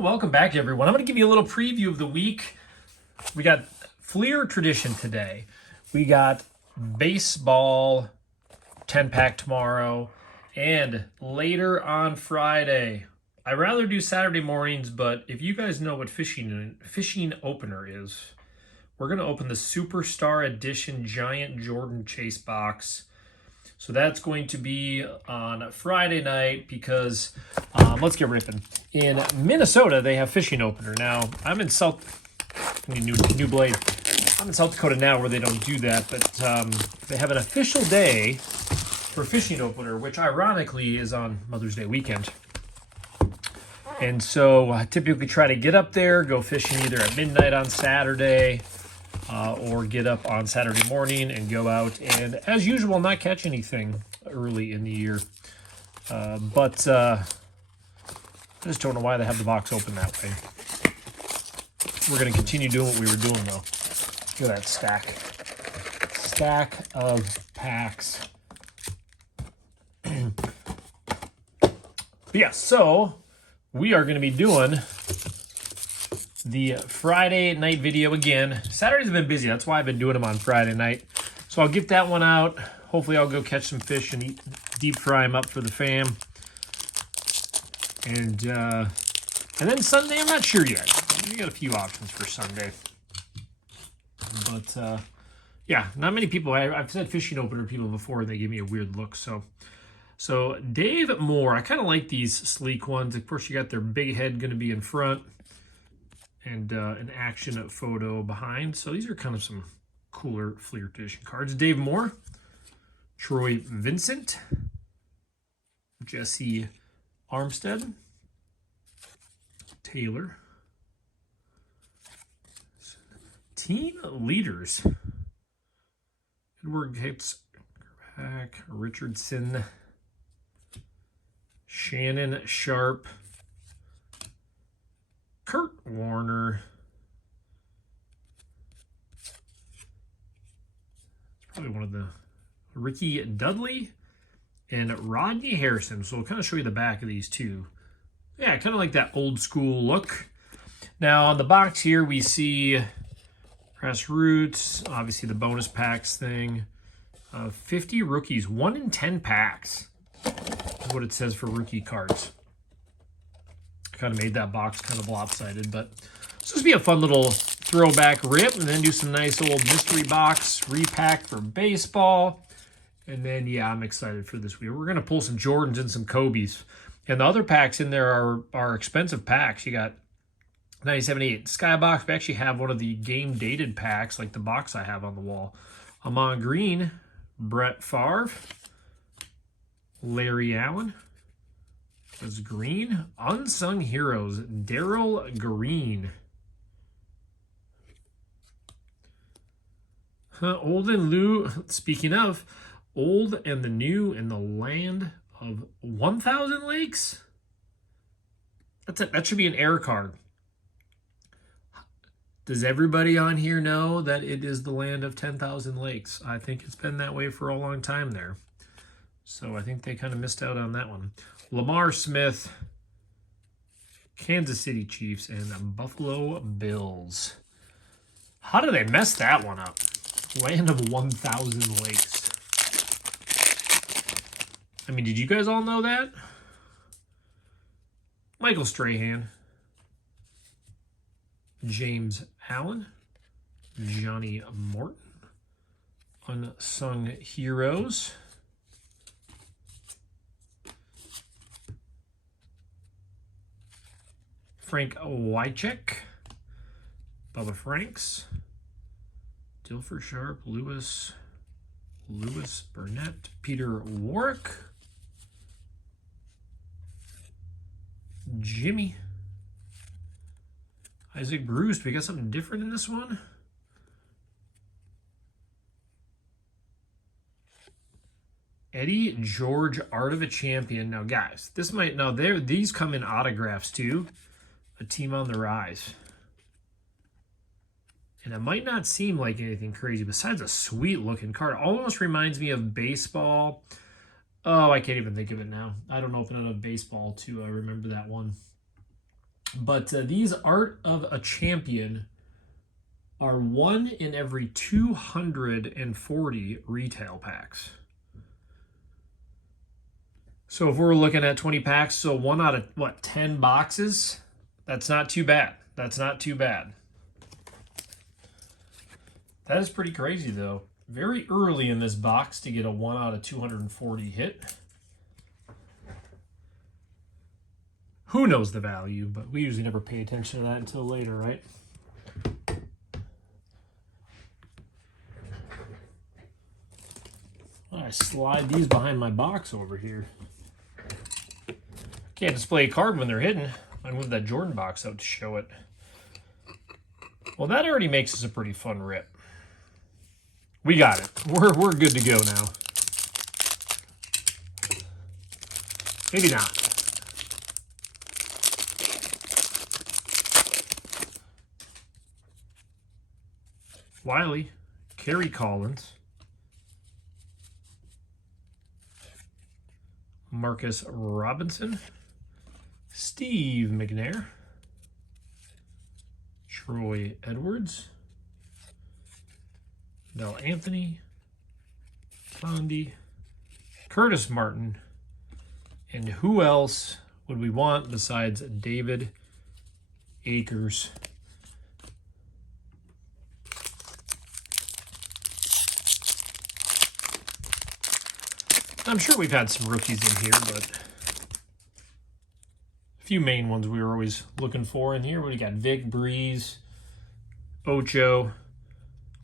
Welcome back, everyone. I'm going to give you a little preview of the week. We got Fleer Tradition today. We got baseball 10-pack tomorrow, and later on Friday. I rather do Saturday mornings, but if you guys know what fishing opener is, we're going to open the Superstar Edition Giant Jordan Chase box. So that's going to be on Friday night because, let's get ripping. In Minnesota, they have fishing opener. Now, I'm in new blade. I'm in South Dakota now where they don't do that, but they have an official day for fishing opener, which ironically is on Mother's Day weekend. And so I typically try to get up there, go fishing either at midnight on Saturday, or get up on Saturday morning and go out and, as usual, not catch anything early in the year. But I just don't know why they have the box open that way. We're going to continue doing what we were doing, though. Look at that stack of packs. But yeah, so we are going to be doing the Friday night video again. Saturdays have been busy. That's why I've been doing them on Friday night. So I'll get that one out. Hopefully I'll go catch some fish and deep fry them up for the fam. And then Sunday, I'm not sure yet. We got a few options for Sunday. But yeah, not many people. I've said fishing opener people before, and they give me a weird look. So Dave Moore, I kind of like these sleek ones. Of course, you got their big head going to be in front, and an action photo behind. So these are kind of some cooler Fleer Tradition cards. Dave Moore, Troy Vincent, Jesse Armstead, Taylor, team leaders, Edward Hicks, Richardson, Shannon Sharp, Kurt Warner. It's probably one of the Ricky Dudley and Rodney Harrison. So we'll kind of show you the back of these two. Yeah, kind of like that old school look. Now on the box here we see Grassroots, obviously the bonus packs thing. 50 rookies, 1 in 10 packs is what it says for rookie cards. Kind of made that box kind of lopsided, but this will be a fun little throwback rip, and then do some nice old mystery box repack for baseball. And then, yeah, I'm excited for this week. We're going to pull some Jordans and some Kobe's. And the other packs in there are expensive packs. You got 1978 Skybox. We actually have one of the game-dated packs, like the box I have on the wall. Amon Green, Brett Favre, Larry Allen. That's green. Unsung Heroes, Daryl Green. Old and New, speaking of, Old and the New in the Land of 1,000 Lakes? That should be an air card. Does everybody on here know that it is the land of 10,000 lakes? I think it's been that way for a long time there. So I think they kind of missed out on that one. Lamar Smith, Kansas City Chiefs, and Buffalo Bills. How did they mess that one up? Land of 1,000 lakes. I mean, did you guys all know that? Michael Strahan, James Allen, Johnny Morton, Unsung Heroes, Frank Wycheck, Bubba Franks, Dilfer Sharp, Lewis Burnett, Peter Warwick, Jimmy, Isaac Bruce. We got something different in this one. Eddie George, Art of a Champion. Now, guys, these come in autographs too. A team on the rise. And it might not seem like anything crazy besides a sweet looking card. Almost reminds me of baseball. Oh, I can't even think of it now. I don't open enough baseball to remember that one. But these Art of a Champion are 1 in every 240 retail packs. So if we're looking at 20 packs, so 1 out of, what, 10 boxes? That's not too bad. That's not too bad. That is pretty crazy, though. Very early in this box to get a 1 out of 240 hit. Who knows the value, but we usually never pay attention to that until later, right? I slide these behind my box over here. Can't display a card when they're hidden. I move that Jordan box out to show it. Well, that already makes this a pretty fun rip. We got it. We're good to go now. Maybe not. Wiley, Kerry Collins, Marcus Robinson, Steve McNair, Troy Edwards, Del Anthony, Fondy, Curtis Martin, and who else would we want besides David Akers? I'm sure we've had some rookies in here, but a few main ones we were always looking for in here. What do you got? Vick, Brees, Ocho,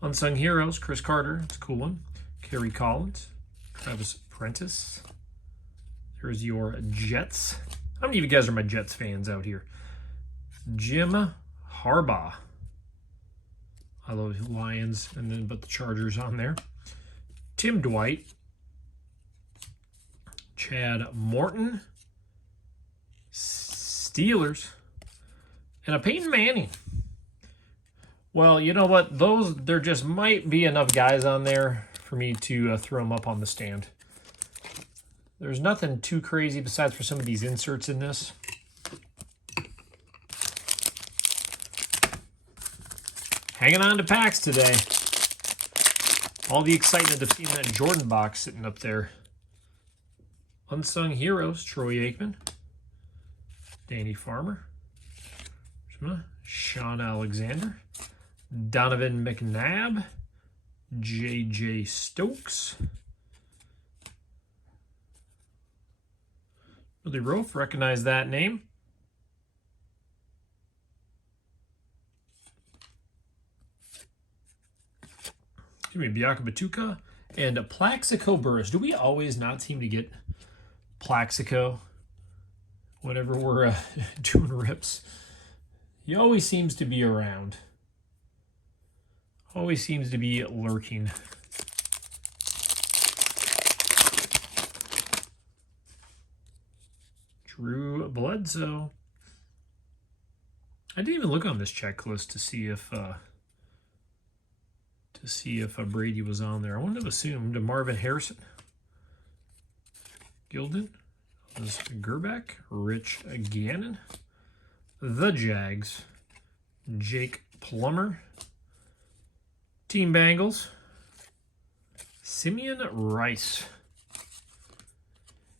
Unsung Heroes, Chris Carter, that's a cool one. Kerry Collins, Travis Prentice. There's your Jets. How many of you guys are my Jets fans out here? Jim Harbaugh. I love the Lions, and then but the Chargers on there. Tim Dwight. Chad Morton, Steelers, and a Peyton Manning. Well, you know what? There just might be enough guys on there for me to throw them up on the stand. There's nothing too crazy besides for some of these inserts in this. Hanging on to packs today. All the excitement of seeing that Jordan box sitting up there. Unsung Heroes, Troy Aikman, Danny Farmer, Sean Alexander, Donovan McNabb, J.J. Stokes, Willie Rofe, recognize that name. Excuse me, Biaka Batuka, and Plaxico Burress. Do we always not seem to get Plaxico whenever we're doing rips? He always seems to be around. Always seems to be lurking. Drew Bledsoe. I didn't even look on this checklist to see if Brady was on there. I wouldn't have assumed. Marvin Harrison. Gilden, Gerbeck, Rich Gannon, the Jags, Jake Plummer, Team Bengals, Simeon Rice.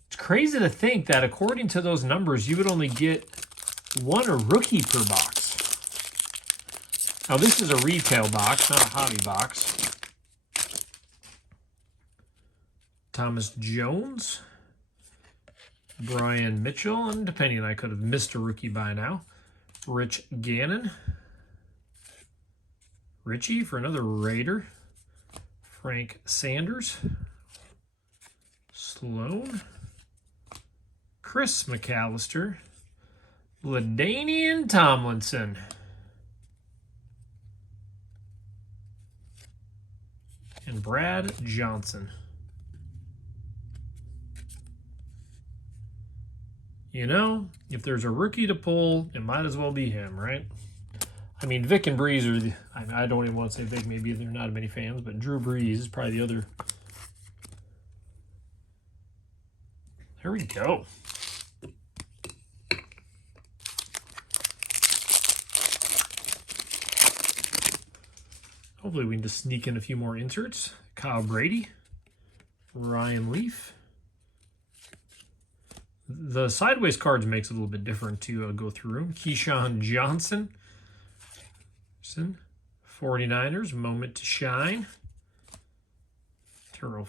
It's crazy to think that according to those numbers, you would only get 1 rookie per box. Now this is a retail box, not a hobby box. Thomas Jones, Brian Mitchell, and depending, I could have missed a rookie by now. Rich Gannon. Richie for another Raider. Frank Sanders. Sloan. Chris McAllister. LaDainian Tomlinson. And Brad Johnson. You know, if there's a rookie to pull, it might as well be him, right? I mean, Vick and Brees are I don't even want to say Vick, maybe they're not many fans, but Drew Brees is probably the other. There we go. Hopefully we can just sneak in a few more inserts. Kyle Brady, Ryan Leaf. The sideways cards makes it a little bit different to go through. Keyshawn Johnson, 49ers, moment to shine. Terrell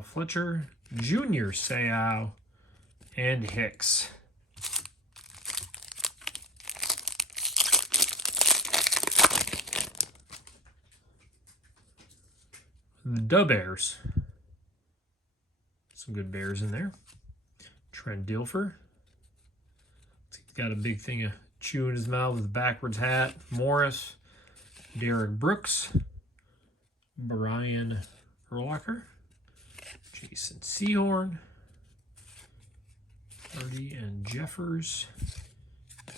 Fletcher, Junior Seau, and Hicks. The Bears. Some good Bears in there. Trent Dilfer. He's got a big thing of chew in his mouth with a backwards hat. Morris. Derek Brooks. Brian Urlacher. Jason Sehorn. Hardy and Jeffers.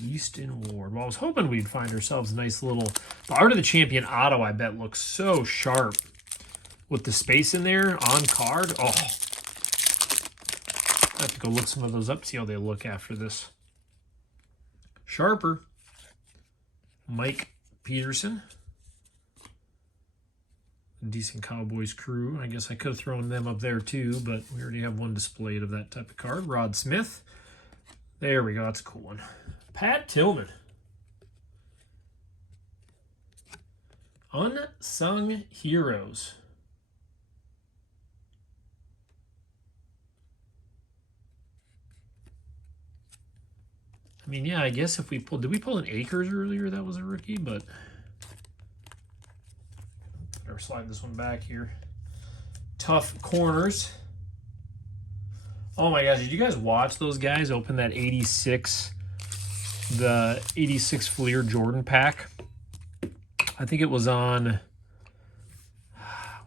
Easton Ward. Well, I was hoping we'd find ourselves a nice little... The Art of the Champion auto, I bet, looks so sharp. With the space in there on card. Oh. I have to go look some of those up, see how they look after this. Sharper. Mike Peterson. Decent Cowboys crew. I guess I could have thrown them up there too, but we already have one displayed of that type of card. Rod Smith. There we go. That's a cool one. Pat Tillman. Unsung Heroes. I mean, yeah, I guess if we pulled... Did we pull an Akers earlier? That was a rookie, but... Better slide this one back here. Tough corners. Oh my gosh, did you guys watch those guys open that 86... The 86 Fleer Jordan pack? I think it was on...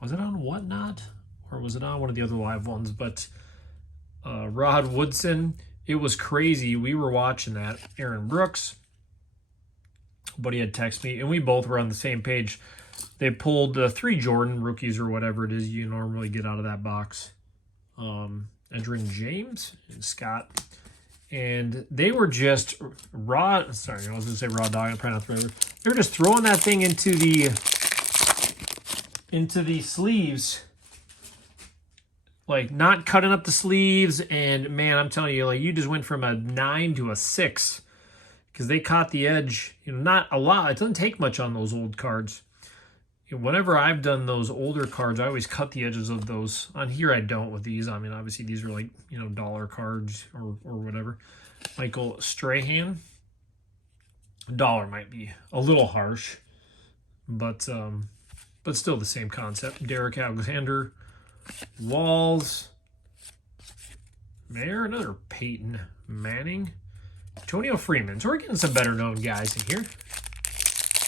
Was it on Whatnot? Or was it on one of the other live ones? But Rod Woodson... It was crazy. We were watching that. Aaron Brooks, buddy had texted me, and we both were on the same page. They pulled 3 Jordan rookies or whatever it is you normally get out of that box. Edgerrin James and Scott. And they were just raw. Sorry, I was going to say raw dog. I'm trying not to throw it. They were just throwing that thing into the sleeves. Like, not cutting up the sleeves, and man, I'm telling you, like, you just went from a 9 to a 6 because they caught the edge. You know, not a lot. It doesn't take much on those old cards. You know, whenever I've done those older cards, I always cut the edges of those. On here, I don't with these. I mean, obviously, these are like, you know, dollar cards or whatever. Michael Strahan. $1 might be a little harsh, but still the same concept. Derek Alexander. Walls. Mayor, another Peyton Manning. Antonio Freeman. So we're getting some better known guys in here.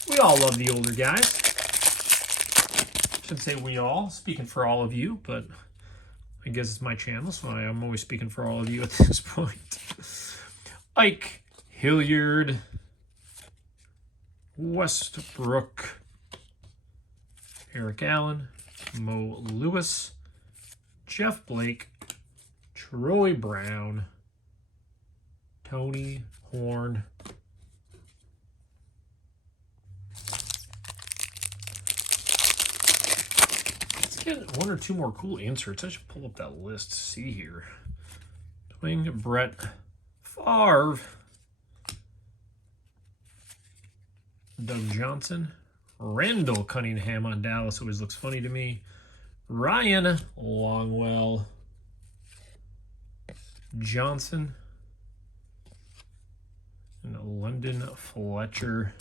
We all love the older guys. Should say we all, speaking for all of you, but I guess it's my channel, so I'm always speaking for all of you at this point. Ike Hilliard. Westbrook. Eric Allen. Mo Lewis. Jeff Blake, Troy Brown, Tony Horn. Let's get 1 or 2 more cool inserts. I should pull up that list to see here. Doing Brett Favre, Doug Johnson, Randall Cunningham on Dallas always looks funny to me. Ryan Longwell, Johnson, and London Fletcher.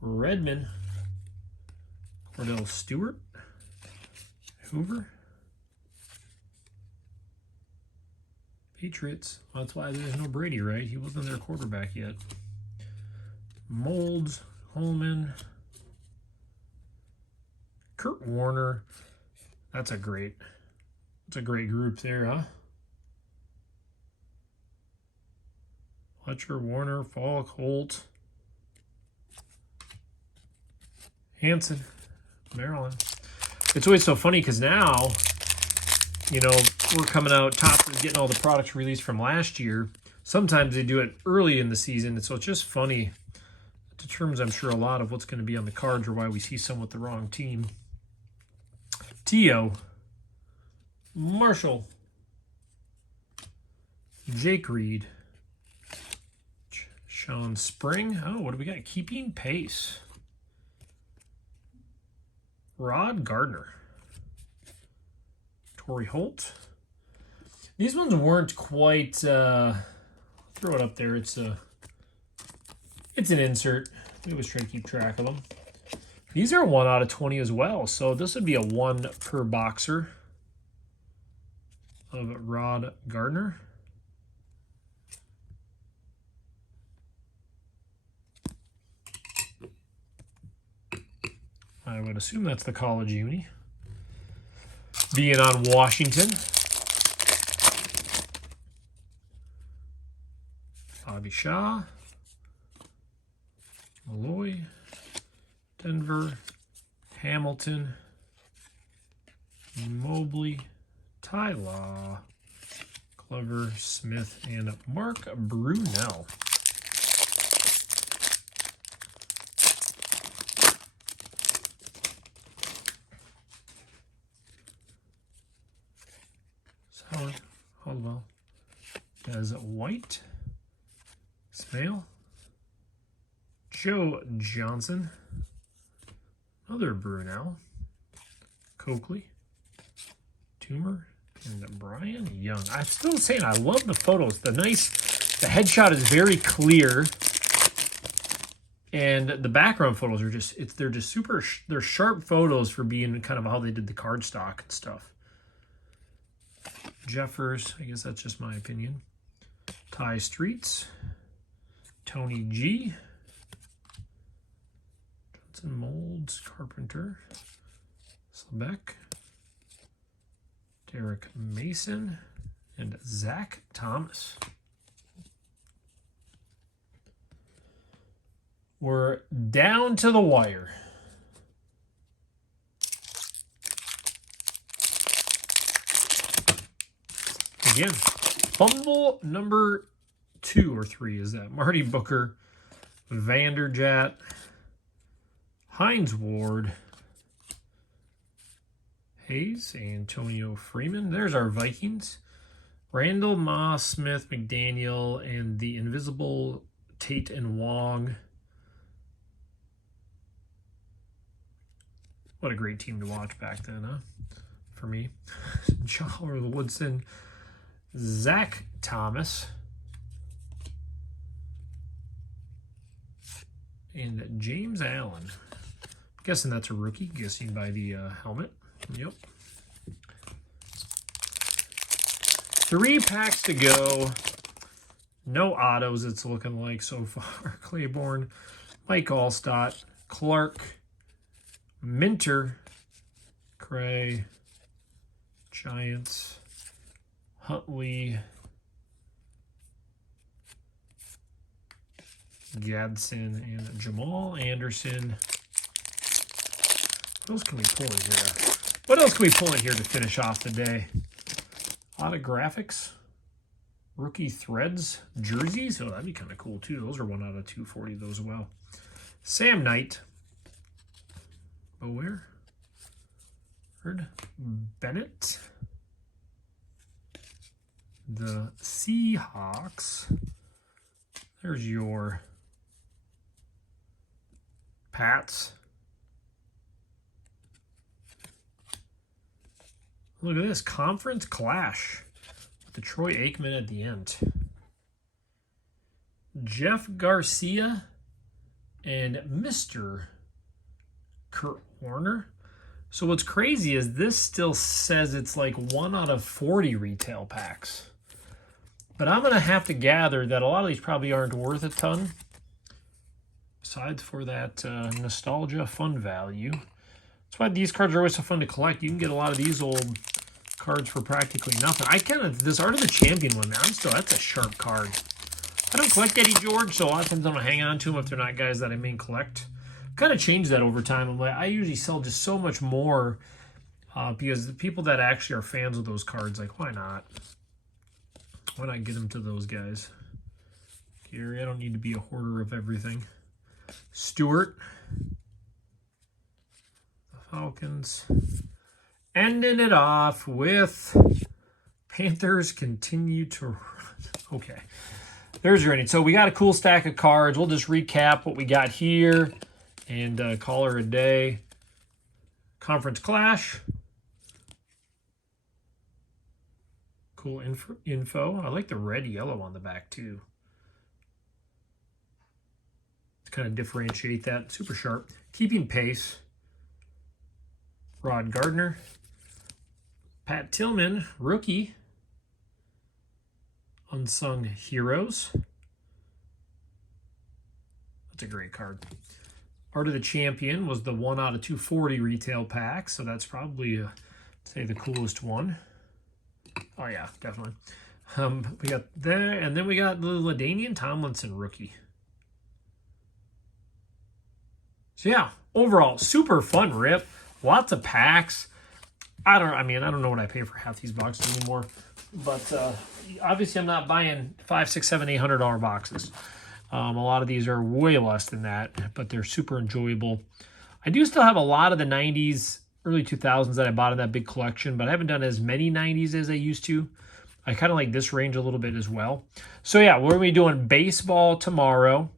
Redmond, Cordell Stewart, Hoover, Patriots. Well, that's why there's no Brady, right? He wasn't their quarterback yet. Molds, Holman, Kurt Warner. That's a great group there, huh? Fletcher, Warner, Falk, Holt, Hanson, Maryland. It's always so funny because now, you know, we're coming out top and getting all the products released from last year. Sometimes they do it early in the season, and so it's just funny. It determines, I'm sure, a lot of what's going to be on the cards or why we see some with the wrong team. Tio, Marshall, Jake Reed, Sean Spring. Oh, what do we got? Keeping Pace. Rod Gardner. Torrey Holt. These ones weren't quite, throw it up there. It's an insert. We always try to keep track of them. These are 1 out of 20 as well, so this would be a 1 per boxer of Rod Gardner. I would assume that's the college uni. Being on Washington. Bobby Shaw. Malloy. Denver. Hamilton. Mobley. Ty Law. Clever, Smith, and Mark Brunell. Holdwell. Des White. Smale. Joe Johnson. Another Brunel. Coakley. Toomer. And Brian Young. I'm still saying I love the photos. The headshot is very clear. And the background photos are they're just super, they're sharp photos for being kind of how they did the cardstock and stuff. Jeffers, I guess that's just my opinion. Ty Streets. Tony G. Johnson Molds, Carpenter. Slebeck. Derek Mason. And Zach Thomas. We're down to the wire. Again, fumble number 2 or 3 is that. Marty Booker, Vanderjagt, Hines Ward, Hayes, Antonio Freeman. There's our Vikings. Randall, Moss, Smith, McDaniel, and the invisible Tate and Wong. What a great team to watch back then, huh? For me. John Woodson. Zach Thomas. And James Allen. I'm guessing that's a rookie, guessing by the helmet. Yep. 3 packs to go. No autos, it's looking like so far. Claiborne, Mike Allstott, Clark, Minter, Cray, Giants, Huntley, Gadsden, and Jamal Anderson. What else can we pull in here? What else can we pull in here to finish off the day? Autographics, rookie threads, jerseys. Oh, that'd be kind of cool too. Those are 1 out of 240. Those as well. Sam Knight, Bower, Bennett. The Seahawks. There's your Pats. Look at this. Conference Clash with the Troy Aikman at the end. Jeff Garcia and Mr. Kurt Warner. So what's crazy is this still says it's like 1 out of 40 retail packs. But I'm going to have to gather that a lot of these probably aren't worth a ton. Besides for that nostalgia fun value. That's why these cards are always so fun to collect. You can get a lot of these old cards for practically nothing. This Art of the Champion one, man, that's a sharp card. I don't collect Eddie George, so a lot of times I'm going to hang on to them if they're not guys that I main collect. Kind of changed that over time. I usually sell just so much more because the people that actually are fans of those cards, like, why not? Why not get them to those guys? Gary, I don't need to be a hoarder of everything. Stewart. The Falcons. Ending it off with Panthers continue to run. Okay. There's your ending. So we got a cool stack of cards. We'll just recap what we got here and call her a day. Conference Clash. Cool info. I like the red yellow on the back too. To kind of differentiate that. Super sharp. Keeping Pace. Rod Gardner. Pat Tillman, rookie. Unsung Heroes. That's a great card. Art of the Champion was the 1 out of 240 retail pack, so that's probably, say, the coolest one. Oh, yeah, definitely. We got there, and then we got the LaDainian Tomlinson rookie. So, yeah, overall, super fun rip. Lots of packs. I don't know what I pay for half these boxes anymore, but obviously I'm not buying $500, $600, $700, $800 boxes. A lot of these are way less than that, but they're super enjoyable. I do still have a lot of the 90s, early 2000s that I bought in that big collection, but I haven't done as many 90s as I used to. I kind of like this range a little bit as well. So yeah, we're going to be doing baseball tomorrow,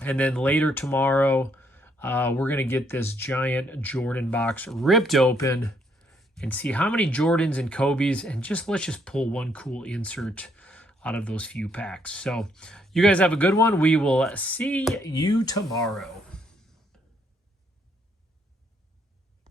and then later tomorrow, we're going to get this giant Jordan box ripped open and see how many Jordans and Kobe's, and let's just pull one cool insert out of those few packs. So you guys have a good one. We will see you tomorrow.